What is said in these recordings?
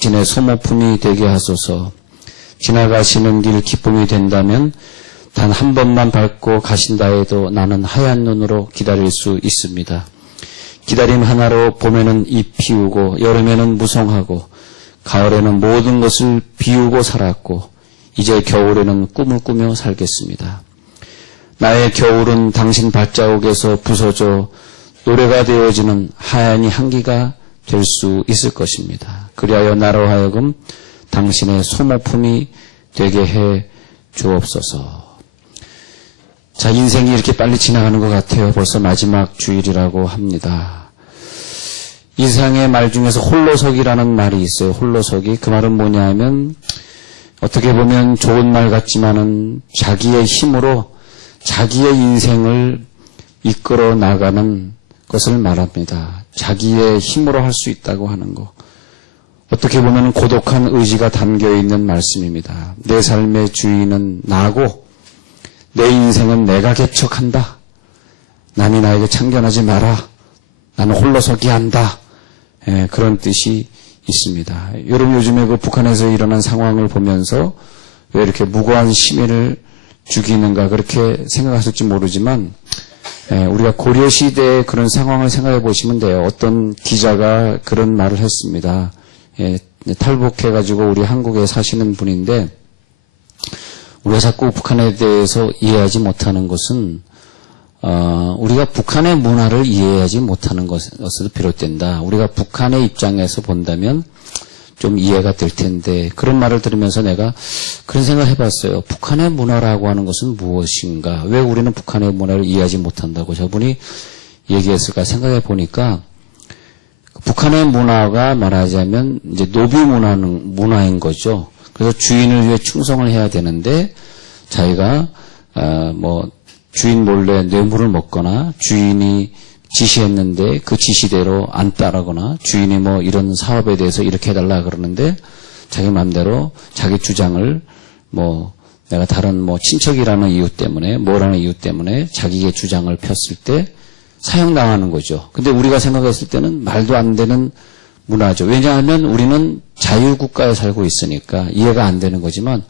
당신의 소모품이 되게 하소서. 지나가시는 길 기쁨이 된다면 단 한 번만 밟고 가신다 해도 나는 하얀 눈으로 기다릴 수 있습니다. 기다림 하나로 봄에는 잎 피우고 여름에는 무성하고 가을에는 모든 것을 비우고 살았고 이제 겨울에는 꿈을 꾸며 살겠습니다. 나의 겨울은 당신 발자국에서 부서져 노래가 되어지는 하얀 향기가 될 수 있을 것입니다. 그리하여 나로 하여금 당신의 소모품이 되게 해 주옵소서. 자, 인생이 이렇게 빨리 지나가는 것 같아요. 벌써 마지막 주일이라고 합니다. 이 세상의 말 중에서 홀로서기라는 말이 있어요. 홀로서기. 그 말은 뭐냐 하면 어떻게 보면 좋은 말 같지만은 자기의 힘으로 자기의 인생을 이끌어 나가는 것을 말합니다. 자기의 힘으로 할 수 있다고 하는 거. 어떻게 보면 고독한 의지가 담겨있는 말씀입니다. 내 삶의 주인은 나고 내 인생은 내가 개척한다. 남이 나에게 참견하지 마라. 나는 홀로서기 한다. 그런 뜻이 있습니다. 여러분 요즘에 그 북한에서 일어난 상황을 보면서 왜 이렇게 무고한 시민을 죽이는가 그렇게 생각하실지 모르지만 우리가 고려시대의 그런 상황을 생각해 보시면 돼요. 어떤 기자가 그런 말을 했습니다. 탈북해가지고 우리 한국에 사시는 분인데 우리가 자꾸 북한에 대해서 이해하지 못하는 것은 우리가 북한의 문화를 이해하지 못하는 것에서 비롯된다. 우리가 북한의 입장에서 본다면 좀 이해가 될 텐데 그런 말을 들으면서 내가 그런 생각을 해봤어요. 북한의 문화라고 하는 것은 무엇인가? 왜 우리는 북한의 문화를 이해하지 못한다고 저분이 얘기했을까 생각해 보니까 북한의 문화가 말하자면 이제 노비 문화인 거죠. 그래서 주인을 위해 충성을 해야 되는데 자기가 주인 몰래 뇌물을 먹거나 주인이 지시했는데 그 지시대로 안 따르거나 주인이 이런 사업에 대해서 이렇게 해달라 그러는데 자기 마음대로 자기 주장을 내가 다른 친척이라는 이유 때문에 뭐라는 이유 때문에 자기의 주장을 폈을 때 사형당하는 거죠. 근데 우리가 생각했을 때는 말도 안 되는 문화죠. 왜냐하면 우리는 자유국가에 살고 있으니까 이해가 안 되는 거지만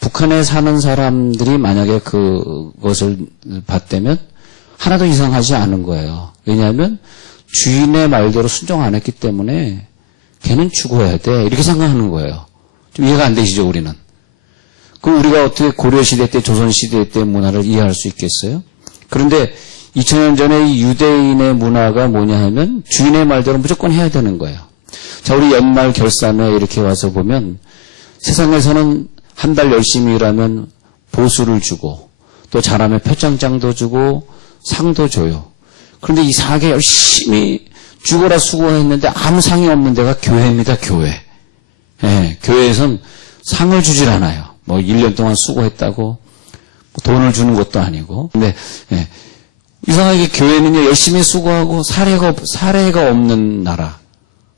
북한에 사는 사람들이 만약에 그것을 봤다면 하나도 이상하지 않은 거예요. 왜냐하면 주인의 말대로 순종 안 했기 때문에 걔는 죽어야 돼. 이렇게 생각하는 거예요. 좀 이해가 안 되시죠, 우리는. 그럼 우리가 어떻게 고려시대 때, 조선시대 때 문화를 이해할 수 있겠어요? 그런데 2000년 전에 이 유대인의 문화가 뭐냐 하면 주인의 말대로 무조건 해야 되는 거예요. 자, 우리 연말 결산에 이렇게 와서 보면 세상에서는 한 달 열심히 일하면 보수를 주고 또 잘하면 표창장도 주고 상도 줘요. 그런데 이상하게 열심히 죽어라 수고했는데 아무 상이 없는 데가 교회입니다, 교회. 교회에선 상을 주질 않아요. 1년 동안 수고했다고 돈을 주는 것도 아니고. 근데 이상하게 교회는요, 열심히 수고하고 사례가 없는 나라.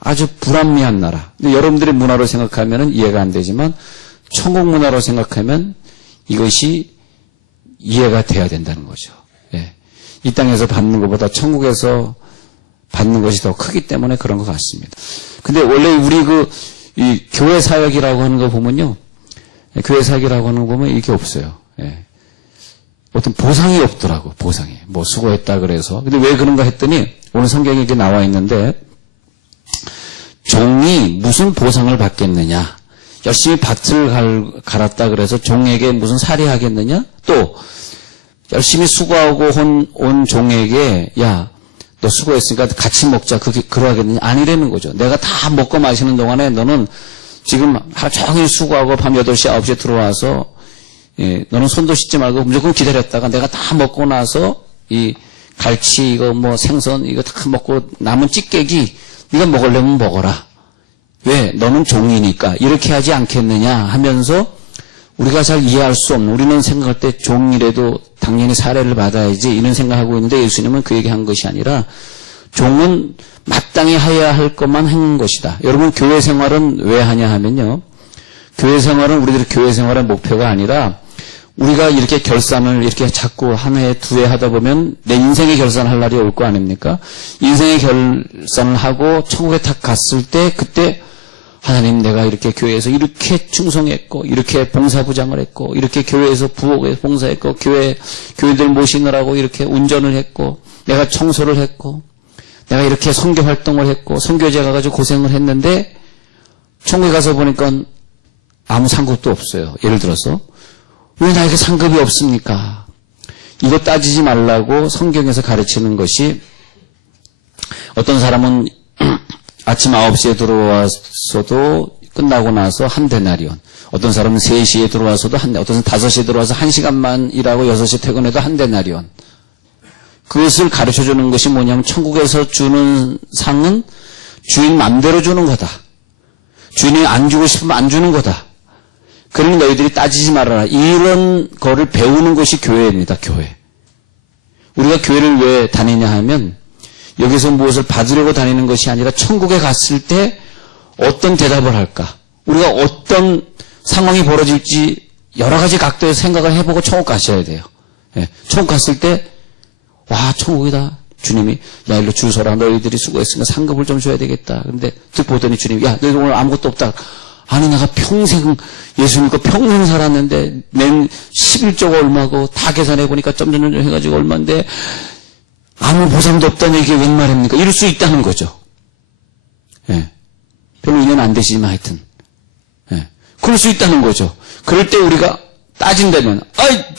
아주 불합리한 나라. 근데 여러분들의 문화로 생각하면 이해가 안 되지만 천국 문화로 생각하면 이것이 이해가 돼야 된다는 거죠. 이 땅에서 받는 것보다 천국에서 받는 것이 더 크기 때문에 그런 것 같습니다. 근데 원래 우리 이 교회 사역이라고 하는 거 보면요. 교회 사역이라고 하는 거 보면 이게 없어요. 어떤 보상이 없더라고, 보상이. 수고했다 그래서. 근데 왜 그런가 했더니 오늘 성경에 이렇게 나와 있는데 종이 무슨 보상을 받겠느냐. 열심히 밭을 갈았다 그래서 종에게 무슨 살이하겠느냐? 또 열심히 수고하고 온 종에게 야, 너 수고했으니까 같이 먹자. 그러하겠느냐? 아니라는 거죠. 내가 다 먹고 마시는 동안에 너는 지금 하루 종일 수고하고 밤 8시, 9시에 들어와서 너는 손도 씻지 말고 무조건 기다렸다가 내가 다 먹고 나서 이 갈치 이거 생선 이거 다 먹고 남은 찌개기 네가 먹으려면 먹어라. 왜? 너는 종이니까 이렇게 하지 않겠느냐 하면서 우리가 잘 이해할 수 없는 우리는 생각할 때 종이라도 당연히 사례를 받아야지 이런 생각하고 있는데 예수님은 그 얘기한 것이 아니라 종은 마땅히 해야 할 것만 하는 것이다. 여러분 교회 생활은 왜 하냐 하면요. 교회 생활은 우리들의 교회 생활의 목표가 아니라 우리가 이렇게 결산을 이렇게 자꾸 한 해, 두 해 하다 보면 내 인생의 결산할 날이 올 거 아닙니까? 인생의 결산을 하고 천국에 탁 갔을 때 그때 하나님, 내가 이렇게 교회에서 이렇게 충성했고, 이렇게 봉사부장을 했고, 이렇게 교회에서 부엌에 봉사했고, 교회들 모시느라고 이렇게 운전을 했고, 내가 청소를 했고, 내가 이렇게 선교 활동을 했고, 선교제 가가지고 고생을 했는데, 천국에 가서 보니까 아무 상급도 없어요. 예를 들어서, 왜 나에게 상급이 없습니까? 이거 따지지 말라고 성경에서 가르치는 것이, 어떤 사람은 아침 9시에 들어와서도 끝나고 나서 한 데나리온, 어떤 사람은 3시에 들어와서도 어떤 사람은 5시에 들어와서 1시간만 일하고 6시에 퇴근해도 한 데나리온. 그것을 가르쳐주는 것이 뭐냐면, 천국에서 주는 상은 주인 맘대로 주는 거다. 주인이 안 주고 싶으면 안 주는 거다. 그러니 너희들이 따지지 말아라. 이런 거를 배우는 것이 교회입니다. 교회. 우리가 교회를 왜 다니냐 하면, 여기서 무엇을 받으려고 다니는 것이 아니라 천국에 갔을 때 어떤 대답을 할까? 우리가 어떤 상황이 벌어질지 여러 가지 각도에서 생각을 해보고 천국 가셔야 돼요. 예, 천국 갔을 때, 와, 천국이다. 주님이, 야, 일로 줄 서라. 너희들이 수고했으니까 상급을 좀 줘야 되겠다. 근데 득 보더니 주님이, 야, 너희 오늘 아무것도 없다. 아니, 내가 평생 예수 믿고 평생 살았는데 낸 11조가 얼마고 다 계산해보니까 점점 해가지고 얼마인데 아무 보상도 없다는 이게 웬 말입니까? 이럴 수 있다는 거죠. 예. 별로 인연 안 되시지만 하여튼. 예. 그럴 수 있다는 거죠. 그럴 때 우리가 따진다면,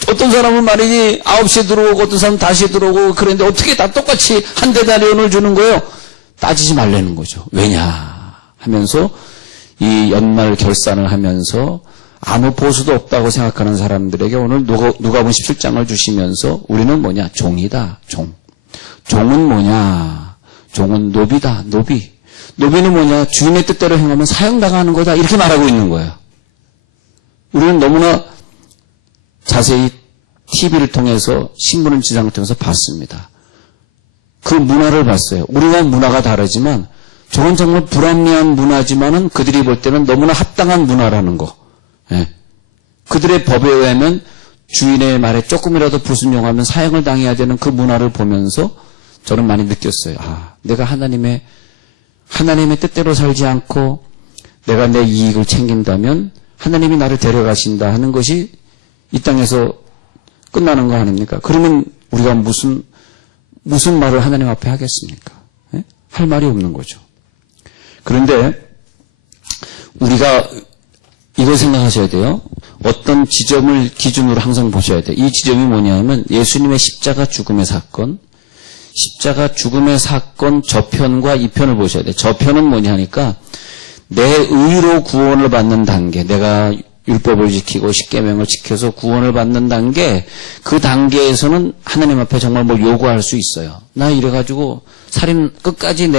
어떤 사람은 말이지 9시에 들어오고 어떤 사람은 5시에 들어오고 그런데 어떻게 다 똑같이 한 데나리온을 주는 거예요? 따지지 말라는 거죠. 왜냐 하면서 이 연말 결산을 하면서 아무 보수도 없다고 생각하는 사람들에게 오늘 누가복음 17장을 주시면서 우리는 뭐냐? 종이다. 종. 종은 뭐냐? 종은 노비다. 노비. 노비는 뭐냐? 주인의 뜻대로 행하면 사형당하는 거다. 이렇게 말하고 있는 거예요. 우리는 너무나 자세히 TV를 통해서 신문을 지상을 통해서 봤습니다. 그 문화를 봤어요. 우리와 문화가 다르지만 저건 정말 불합리한 문화지만은 그들이 볼 때는 너무나 합당한 문화라는 거. 예. 그들의 법에 의하면 주인의 말에 조금이라도 불순종하면 사형을 당해야 되는 그 문화를 보면서 저는 많이 느꼈어요. 내가 하나님의 뜻대로 살지 않고 내가 내 이익을 챙긴다면 하나님이 나를 데려가신다 하는 것이 이 땅에서 끝나는 거 아닙니까? 그러면 우리가 무슨 말을 하나님 앞에 하겠습니까? 예? 할 말이 없는 거죠. 그런데 우리가 이걸 생각하셔야 돼요. 어떤 지점을 기준으로 항상 보셔야 돼요. 이 지점이 뭐냐면 예수님의 십자가 죽음의 사건, 십자가 죽음의 사건 저편과 이편을 보셔야 돼요. 저편은 뭐냐 하니까 내 의로 구원을 받는 단계, 내가 율법을 지키고 십계명을 지켜서 구원을 받는 단계, 그 단계에서는 하나님 앞에 정말 뭐 요구할 수 있어요. 나 이래가지고 살인 끝까지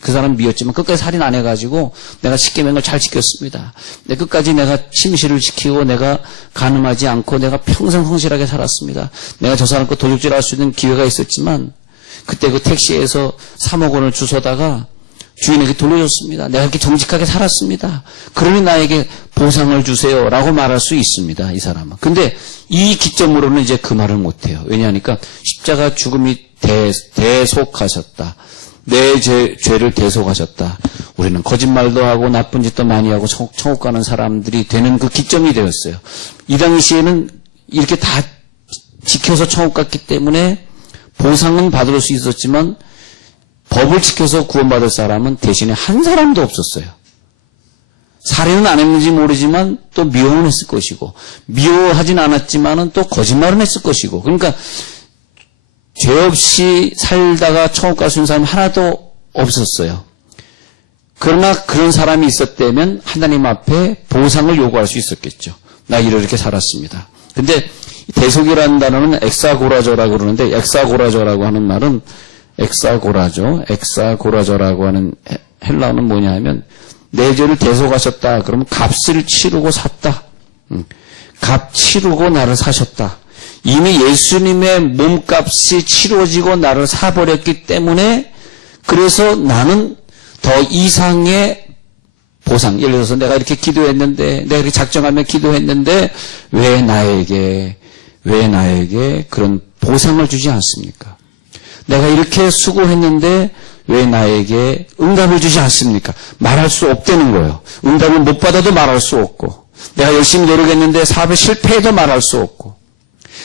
그 사람 미웠지만 끝까지 살인 안 해가지고 내가 십계명을 잘 지켰습니다. 끝까지 내가 침실을 지키고 내가 간음하지 않고 내가 평생 성실하게 살았습니다. 내가 저 사람 거 도둑질할 수 있는 기회가 있었지만 그때 그 택시에서 3억 원을 주워다가 주인에게 돌려줬습니다. 내가 이렇게 정직하게 살았습니다. 그러니 나에게 보상을 주세요 라고 말할 수 있습니다. 이 사람은. 근데 이 기점으로는 이제 그 말을 못해요. 왜냐하니까 십자가 죽음이 대속하셨다. 내 죄를 대속하셨다. 우리는 거짓말도 하고 나쁜 짓도 많이 하고 천국 가는 사람들이 되는 그 기점이 되었어요. 이 당시에는 이렇게 다 지켜서 천국 갔기 때문에 보상은 받을 수 있었지만 법을 지켜서 구원받을 사람은 대신에 한 사람도 없었어요. 살인은 안 했는지 모르지만 또 미워는 했을 것이고, 미워하진 않았지만은 또 거짓말은 했을 것이고, 그러니까 죄 없이 살다가 천국 갈 수 있는 사람은 하나도 없었어요. 그러나 그런 사람이 있었다면 하나님 앞에 보상을 요구할 수 있었겠죠. 나 이렇게 살았습니다. 근데 대속이라는 단어는 엑사고라저라고 그러는데, 엑사고라저라고 하는 말은 엑사고라저라고 하는 헬라어는 뭐냐 하면 내 죄를 대속하셨다. 그러면 값을 치르고 샀다. 값 치르고 나를 사셨다. 이미 예수님의 몸값이 치러지고 나를 사버렸기 때문에 그래서 나는 더 이상의 보상, 예를 들어서 내가 이렇게 기도했는데, 내가 이렇게 작정하며 기도했는데 왜 나에게 그런 보상을 주지 않습니까? 내가 이렇게 수고했는데 왜 나에게 응답을 주지 않습니까? 말할 수 없다는 거예요. 응답을 못 받아도 말할 수 없고, 내가 열심히 노력했는데 사업에 실패해도 말할 수 없고,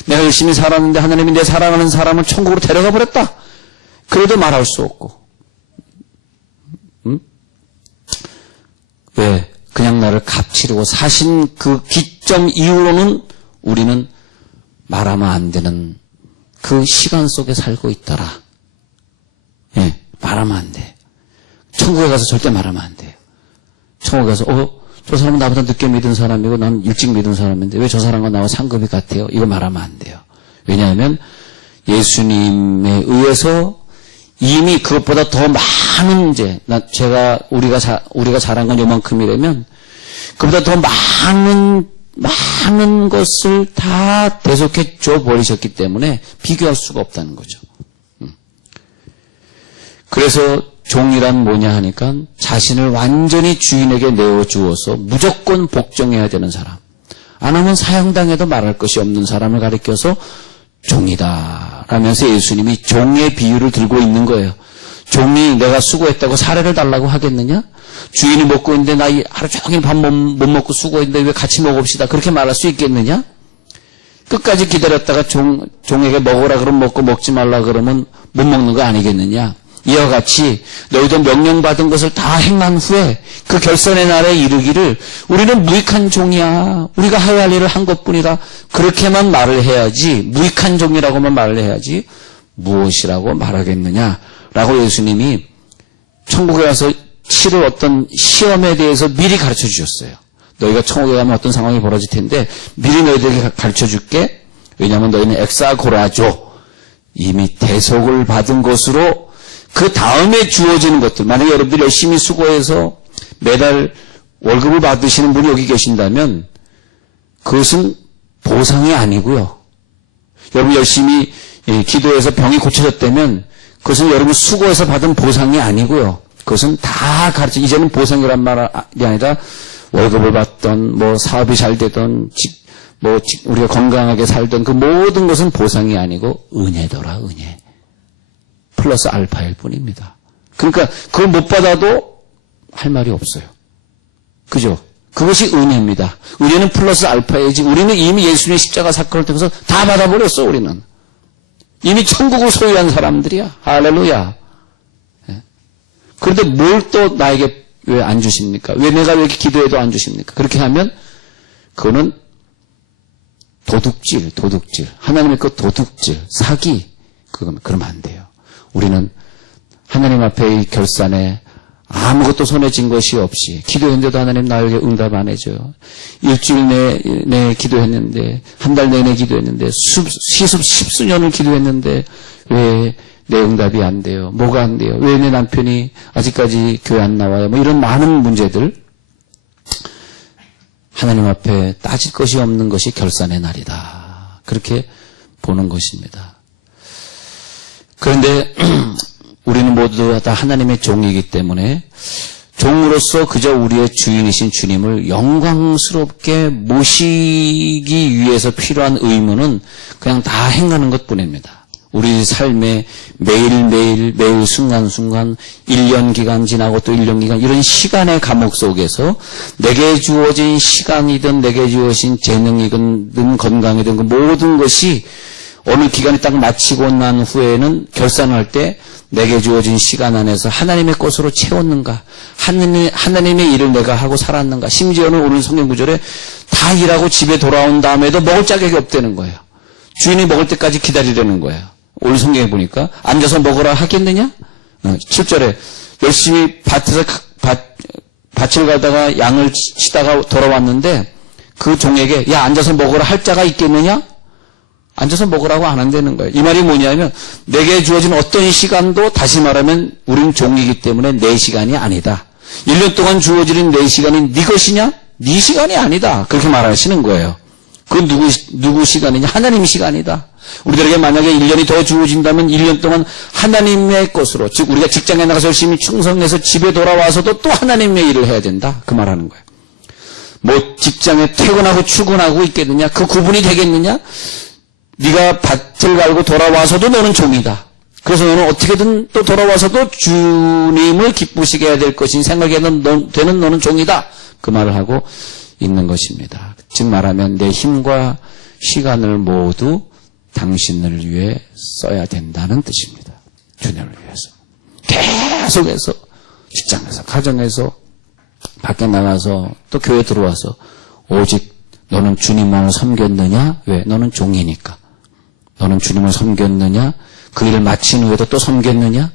내가 열심히 살았는데 하나님이 내 사랑하는 사람을 천국으로 데려가 버렸다. 그래도 말할 수 없고. 왜? 그냥 나를 값치르고 사신 그 기점 이후로는 우리는 말하면 안 되는 그 시간 속에 살고 있더라. 예, 말하면 안 돼. 천국에 가서 절대 말하면 안 돼요. 천국에 가서 저 사람은 나보다 늦게 믿은 사람이고 난 일찍 믿은 사람인데 왜 저 사람과 나와 상급이 같아요? 이거 말하면 안 돼요. 왜냐하면 예수님에 의해서 이미 그것보다 더 많은 우리가 잘한 건 요만큼이라면 그보다 더 많은 것을 다 대속해 줘 버리셨기 때문에 비교할 수가 없다는 거죠. 그래서 종이란 뭐냐 하니까 자신을 완전히 주인에게 내어주어서 무조건 복종해야 되는 사람. 안 하면 사형당해도 말할 것이 없는 사람을 가리켜서 종이다 라면서 예수님이 종의 비유를 들고 있는 거예요. 종이 내가 수고했다고 사례를 달라고 하겠느냐? 주인이 먹고 있는데 나 하루 종일 밥 못 먹고 수고했는데 왜 같이 먹읍시다. 그렇게 말할 수 있겠느냐? 끝까지 기다렸다가 종에게 먹으라 그러면 먹고 먹지 말라 그러면 못 먹는 거 아니겠느냐? 이와 같이 너희도 명령받은 것을 다 행한 후에 그 결선의 날에 이르기를 우리는 무익한 종이야. 우리가 해야 할 일을 한 것뿐이라 그렇게만 말을 해야지 무익한 종이라고만 말을 해야지 무엇이라고 말하겠느냐라고 예수님이 천국에 가서 치를 어떤 시험에 대해서 미리 가르쳐 주셨어요. 너희가 천국에 가면 어떤 상황이 벌어질 텐데 미리 너희들에게 가르쳐 줄게. 왜냐하면 너희는 엑사고라죠. 이미 대속을 받은 것으로 그 다음에 주어지는 것들, 만약에 여러분들이 열심히 수고해서 매달 월급을 받으시는 분이 여기 계신다면 그것은 보상이 아니고요. 여러분 열심히 기도해서 병이 고쳐졌다면 그것은 여러분 수고해서 받은 보상이 아니고요. 그것은 다 가르쳐, 이제는 보상이란 말이 아니라 월급을 받던, 사업이 잘 되던, 우리가 건강하게 살던 그 모든 것은 보상이 아니고 은혜더라, 은혜. 플러스 알파일 뿐입니다. 그러니까 그걸 못 받아도 할 말이 없어요. 그죠? 그것이 은혜입니다. 은혜는 플러스 알파이지 우리는 이미 예수님의 십자가 사건을 통해서 다 받아버렸어, 우리는. 이미 천국을 소유한 사람들이야. 할렐루야. 네. 그런데 뭘 또 나에게 왜 안 주십니까? 왜 내가 왜 이렇게 기도해도 안 주십니까? 그렇게 하면 그거는 도둑질. 하나님의 그 도둑질, 사기. 그러면 안 돼요. 우리는 하나님 앞에 이 결산에 아무것도 손에 쥔 것이 없이 기도했는데도 하나님 나에게 응답 안 해줘요. 일주일 내내 기도했는데 한 달 내내 기도했는데 시습 십수년을 기도했는데 왜 내 응답이 안 돼요? 뭐가 안 돼요? 왜 내 남편이 아직까지 교회 안 나와요? 이런 많은 문제들 하나님 앞에 따질 것이 없는 것이 결산의 날이다. 그렇게 보는 것입니다. 그런데 우리는 모두 다 하나님의 종이기 때문에 종으로서 그저 우리의 주인이신 주님을 영광스럽게 모시기 위해서 필요한 의무는 그냥 다 행하는 것뿐입니다. 우리 삶의 매일 순간순간 1년 기간 지나고 또 1년 기간 이런 시간의 감옥 속에서 내게 주어진 시간이든 내게 주어진 재능이든 건강이든 그 모든 것이 어느 기간이 딱 마치고 난 후에는 결산할 때 내게 주어진 시간 안에서 하나님의 것으로 채웠는가, 하나님의 일을 내가 하고 살았는가, 심지어는 오늘 성경 구절에 다 일하고 집에 돌아온 다음에도 먹을 자격이 없다는 거예요. 주인이 먹을 때까지 기다리려는 거예요. 오늘 성경에 보니까 앉아서 먹으라 하겠느냐? 7절에 열심히 밭을 가다가 양을 치다가 돌아왔는데 그 종에게 야 앉아서 먹으라 할 자가 있겠느냐? 앉아서 먹으라고 안 한다는 거예요. 이 말이 뭐냐면 내게 주어진 어떤 시간도 다시 말하면 우린 종이기 때문에 내 시간이 아니다. 1년 동안 주어진 내 시간이 네 것이냐? 네 시간이 아니다. 그렇게 말하시는 거예요. 그건 누구 시간이냐? 하나님 시간이다. 우리들에게 만약에 1년이 더 주어진다면 1년 동안 하나님의 것으로, 즉 우리가 직장에 나가서 열심히 충성해서 집에 돌아와서도 또 하나님의 일을 해야 된다. 그 말하는 거예요. 직장에 퇴근하고 출근하고 있겠느냐? 그 구분이 되겠느냐? 네가 밭을 갈고 돌아와서도 너는 종이다. 그래서 너는 어떻게든 또 돌아와서도 주님을 기쁘시게 해야 될 것인 생각이 되는 너는 종이다. 그 말을 하고 있는 것입니다. 즉 말하면 내 힘과 시간을 모두 당신을 위해 써야 된다는 뜻입니다. 주님을 위해서. 계속해서 직장에서, 가정에서, 밖에 나가서, 또 교회 들어와서 오직 너는 주님을 섬겼느냐? 왜? 너는 종이니까. 너는 주님을 섬겼느냐? 그 일을 마친 후에도 또 섬겼느냐?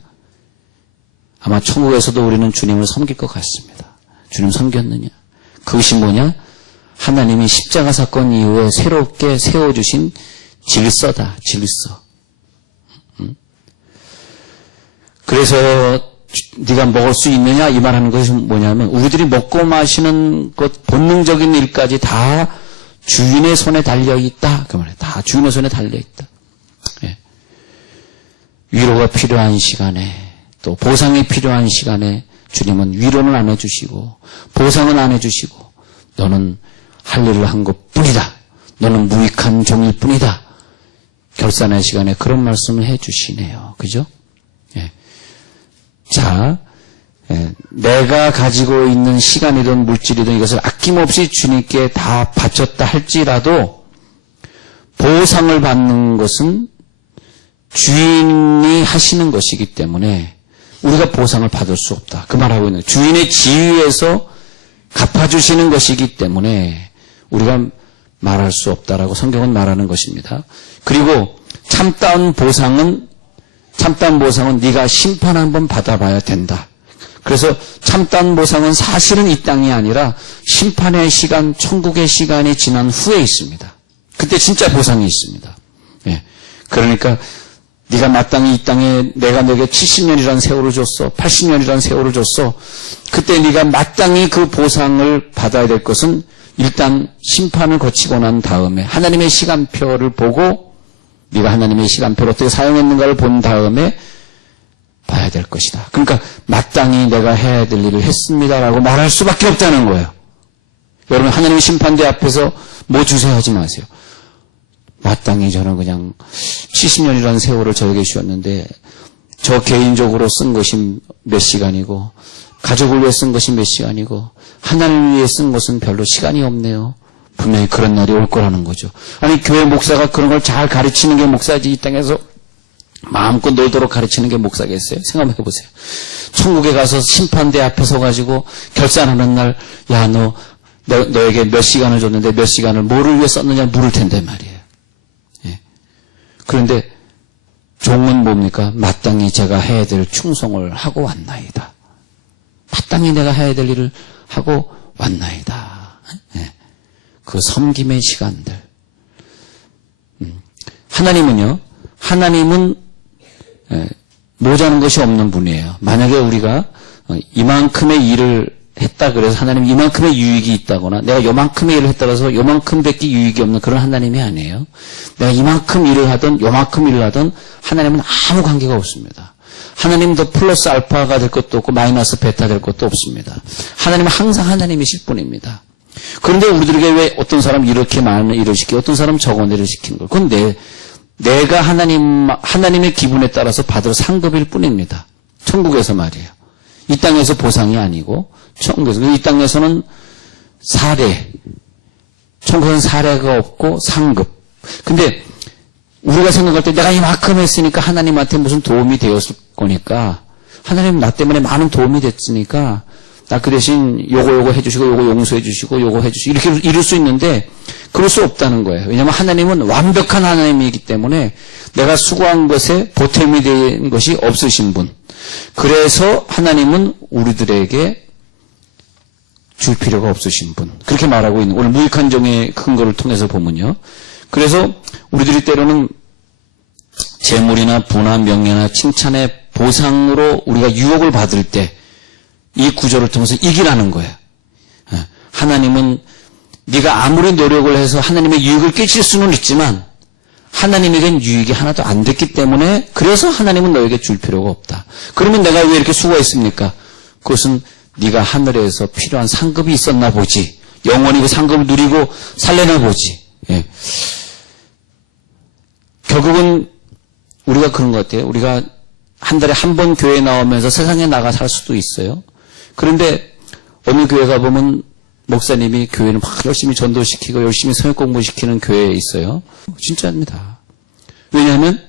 아마 천국에서도 우리는 주님을 섬길 것 같습니다. 주님 섬겼느냐? 그것이 뭐냐? 하나님이 십자가 사건 이후에 새롭게 세워주신 질서다. 질서. 그래서 네가 먹을 수 있느냐? 이 말하는 것이 뭐냐면 우리들이 먹고 마시는 것 본능적인 일까지 다 주인의 손에 달려있다. 그 말이에요. 다 주인의 손에 달려있다. 예. 위로가 필요한 시간에 또 보상이 필요한 시간에 주님은 위로는 안 해주시고 보상은 안 해주시고 너는 할 일을 한 것뿐이다. 너는 무익한 종일 뿐이다. 결산의 시간에 그런 말씀을 해주시네요. 그죠? 예. 자, 내가 가지고 있는 시간이든 물질이든 이것을 아낌없이 주님께 다 바쳤다 할지라도 보상을 받는 것은 주인이 하시는 것이기 때문에 우리가 보상을 받을 수 없다. 그 말하고 있는 주인의 지위에서 갚아주시는 것이기 때문에 우리가 말할 수 없다라고 성경은 말하는 것입니다. 그리고 참다운 보상은 네가 심판 한번 받아봐야 된다. 그래서 참다운 보상은 사실은 이 땅이 아니라 심판의 시간, 천국의 시간이 지난 후에 있습니다. 그때 진짜 보상이 있습니다. 예. 그러니까 네가 마땅히 이 땅에 내가 너에게 70년이라는 세월을 줬어. 80년이라는 세월을 줬어. 그때 네가 마땅히 그 보상을 받아야 될 것은 일단 심판을 거치고 난 다음에 하나님의 시간표를 보고 네가 하나님의 시간표를 어떻게 사용했는가를 본 다음에 봐야 될 것이다. 그러니까 마땅히 내가 해야 될 일을 했습니다라고 말할 수밖에 없다는 거예요. 여러분 하나님의 심판대 앞에서 뭐 주세요 하지 마세요. 마땅히 저는 그냥 70년이라는 세월을 저에게 주셨는데 저 개인적으로 쓴 것이 몇 시간이고 가족을 위해 쓴 것이 몇 시간이고 하나님을 위해 쓴 것은 별로 시간이 없네요. 분명히 그런 날이 올 거라는 거죠. 아니 교회 목사가 그런 걸 잘 가르치는 게 목사지 이 땅에서 마음껏 놀도록 가르치는 게 목사겠어요? 생각해 보세요. 천국에 가서 심판대 앞에 서가지고 결산하는 날 야 너에게 몇 시간을 줬는데 몇 시간을 뭐를 위해 썼느냐 물을 텐데 말이에요. 예. 그런데 종은 뭡니까? 마땅히 제가 해야 될 충성을 하고 왔나이다. 마땅히 내가 해야 될 일을 하고 왔나이다. 예. 그 섬김의 시간들. 하나님은 모자란 것이 없는 분이에요. 만약에 우리가 이만큼의 일을 했다 그래서 하나님 이만큼의 유익이 있다거나 내가 요만큼의 일을 했다 그래서 요만큼밖에 유익이 없는 그런 하나님이 아니에요. 내가 이만큼 일을 하든 요만큼 일을 하든 하나님은 아무 관계가 없습니다. 하나님은 더 플러스 알파가 될 것도 없고 마이너스 베타 될 것도 없습니다. 하나님은 항상 하나님이실 뿐입니다. 그런데 우리들에게 왜 어떤 사람 이렇게 많은 일을 시키고 어떤 사람 저건 일을 시키는 걸 그건 내가 하나님의 기분에 따라서 받을 상급일 뿐입니다. 천국에서 말이에요. 이 땅에서 보상이 아니고 천국에서. 이 땅에서는 천국에서는 사례가 없고 상급. 근데 우리가 생각할 때 내가 이만큼 했으니까 하나님한테 무슨 도움이 되었을 거니까 하나님 나 때문에 많은 도움이 됐으니까 나 그 대신 요거 해주시고 요거 용서해 주시고 요거 해주시고 이렇게 이룰 수 있는데 그럴 수 없다는 거예요. 왜냐하면 하나님은 완벽한 하나님이기 때문에 내가 수고한 것에 보탬이 된 것이 없으신 분. 그래서 하나님은 우리들에게 줄 필요가 없으신 분. 그렇게 말하고 있는 오늘 무익한 종의 근거를 통해서 보면요. 그래서 우리들이 때로는 재물이나 부나 명예나 칭찬의 보상으로 우리가 유혹을 받을 때 이 구조를 통해서 이기라는 거예요. 하나님은 네가 아무리 노력을 해서 하나님의 유익을 끼칠 수는 있지만 하나님에겐 유익이 하나도 안 됐기 때문에 그래서 하나님은 너에게 줄 필요가 없다. 그러면 내가 왜 이렇게 수고했습니까? 그것은 네가 하늘에서 필요한 상급이 있었나 보지. 영원히 그 상급을 누리고 살려나 보지. 예. 결국은 우리가 그런 것 같아요. 우리가 한 달에 한 번 교회 나오면서 세상에 나가 살 수도 있어요. 그런데 어느 교회 가보면 목사님이 교회를 막 열심히 전도시키고 열심히 성역 공부시키는 교회에 있어요. 진짜입니다. 왜냐하면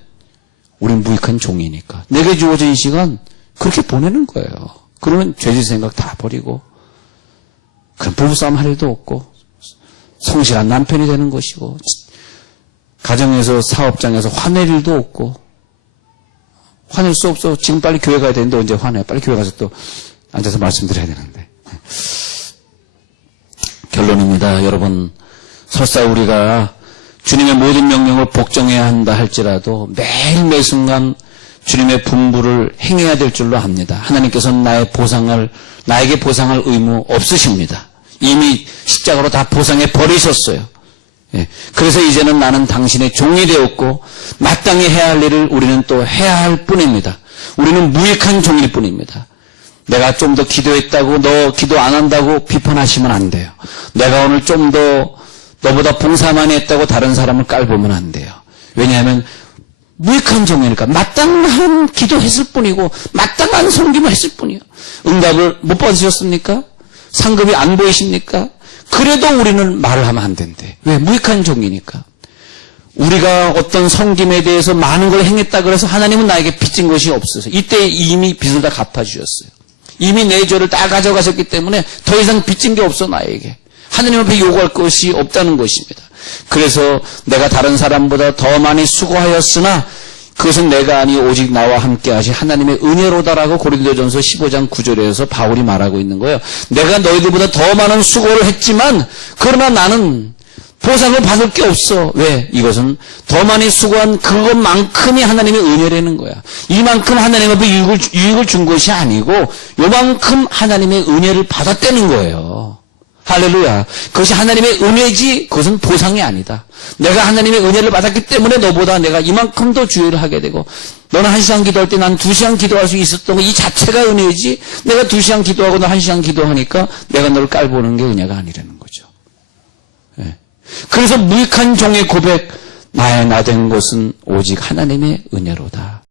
우린 무익한 종이니까. 내게 주어진 시간 그렇게 보내는 거예요. 그러면 죄질 생각 다 버리고 그럼 부부싸움 할 일도 없고 성실한 남편이 되는 것이고 가정에서 사업장에서 화낼 일도 없고 화낼 수 없어. 지금 빨리 교회 가야 되는데 언제 화내. 빨리 교회 가서 또 앉아서 말씀드려야 되는데. 결론입니다. 여러분, 설사 우리가 주님의 모든 명령을 복종해야 한다 할지라도 매일 매순간 주님의 분부를 행해야 될 줄로 압니다. 하나님께서는 나에게 보상할 의무 없으십니다. 이미 십자가로 다 보상해 버리셨어요. 예. 그래서 이제는 나는 당신의 종이 되었고 마땅히 해야 할 일을 우리는 또 해야 할 뿐입니다. 우리는 무익한 종일 뿐입니다. 내가 좀 더 기도했다고 너 기도 안 한다고 비판하시면 안 돼요. 내가 오늘 좀 더 너보다 봉사 많이 했다고 다른 사람을 깔보면 안 돼요. 왜냐하면 무익한 종이니까 마땅한 기도했을 뿐이고 마땅한 섬김을 했을 뿐이에요. 응답을 못 받으셨습니까? 상급이 안 보이십니까? 그래도 우리는 말을 하면 안 된대. 왜? 무익한 종이니까. 우리가 어떤 섬김에 대해서 많은 걸 행했다 그래서 하나님은 나에게 빚진 것이 없어서 이때 이미 빚을 다 갚아주셨어요. 이미 내 죄를 다 가져가셨기 때문에 더 이상 빚진 게 없어 나에게. 하나님 앞에 요구할 것이 없다는 것입니다. 그래서 내가 다른 사람보다 더 많이 수고하였으나 그것은 내가 아니 오직 나와 함께 하신 하나님의 은혜로다라고 고린도전서 15장 9절에서 바울이 말하고 있는 거예요. 내가 너희들보다 더 많은 수고를 했지만 그러나 나는 보상을 받을 게 없어. 왜? 이것은 더 많이 수고한 그것만큼이 하나님의 은혜라는 거야. 이만큼 하나님 앞에 유익을 준 것이 아니고 요만큼 하나님의 은혜를 받았다는 거예요. 할렐루야. 그것이 하나님의 은혜지 그것은 보상이 아니다. 내가 하나님의 은혜를 받았기 때문에 너보다 내가 이만큼 더 주의를 하게 되고 너는 1시간 기도할 때 난 2시간 기도할 수 있었던 거 이 자체가 은혜지 내가 2시간 기도하고 너 1시간 기도하니까 내가 너를 깔보는 게 은혜가 아니라는 거죠. 예. 그래서 무익한 종의 고백 나의 나 된 것은 오직 하나님의 은혜로다.